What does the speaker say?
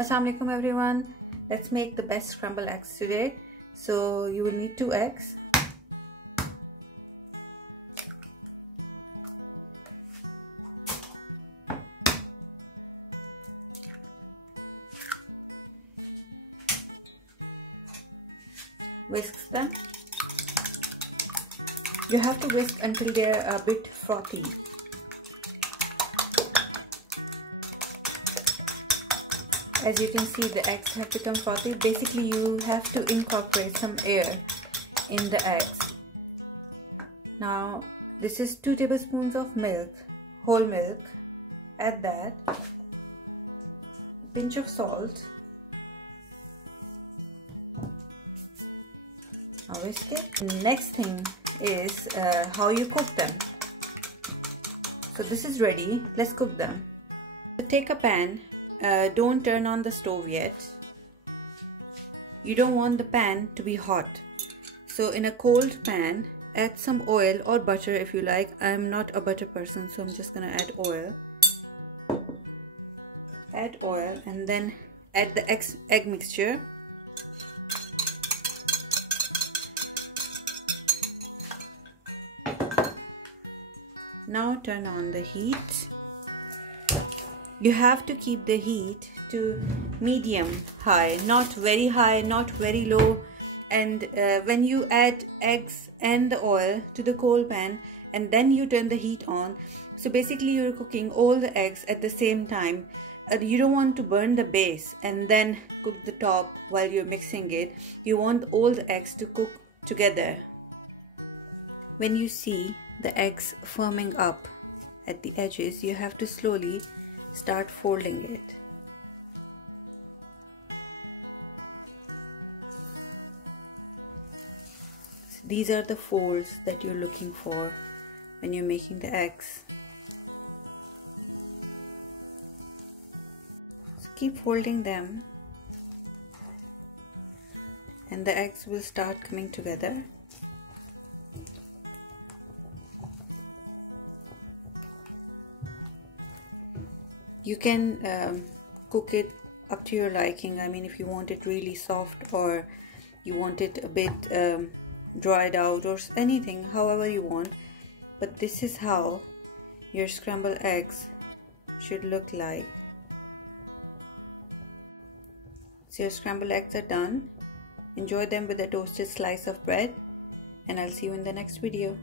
Assalamu alaikum everyone. Let's make the best scrambled eggs today. So you will need 2 eggs. Whisk them. You have to whisk until they're a bit frothy. As you can see, the eggs have become frothy. Basically, you have to incorporate some air in the eggs. Now, this is 2 tablespoons of milk, whole milk. Add that. A pinch of salt. Now whisk it. Next thing is how you cook them. So this is ready. Let's cook them. So take a pan. Don't turn on the stove yet. You don't want the pan to be hot. So in a cold pan, add some oil or butter if you like. I'm not a butter person, so I'm just gonna add oil. Add oil and then add the egg mixture. Now turn on the heat. You have to keep the heat to medium high, not very high, not very low. And when you add eggs and the oil to the cold pan and then you turn the heat on, so basically you're cooking all the eggs at the same time. You don't want to burn the base and then cook the top while you're mixing it. You want all the eggs to cook together. When you see the eggs firming up at the edges, you have to slowly start folding it. So these are the folds that you're looking for when you're making the eggs. So keep folding them and the eggs will start coming together. You can cook it up to your liking. I mean, if you want it really soft or you want it a bit dried out or anything, however you want. But this is how your scrambled eggs should look like. So your scrambled eggs are done. Enjoy them with a toasted slice of bread, and I'll see you in the next video.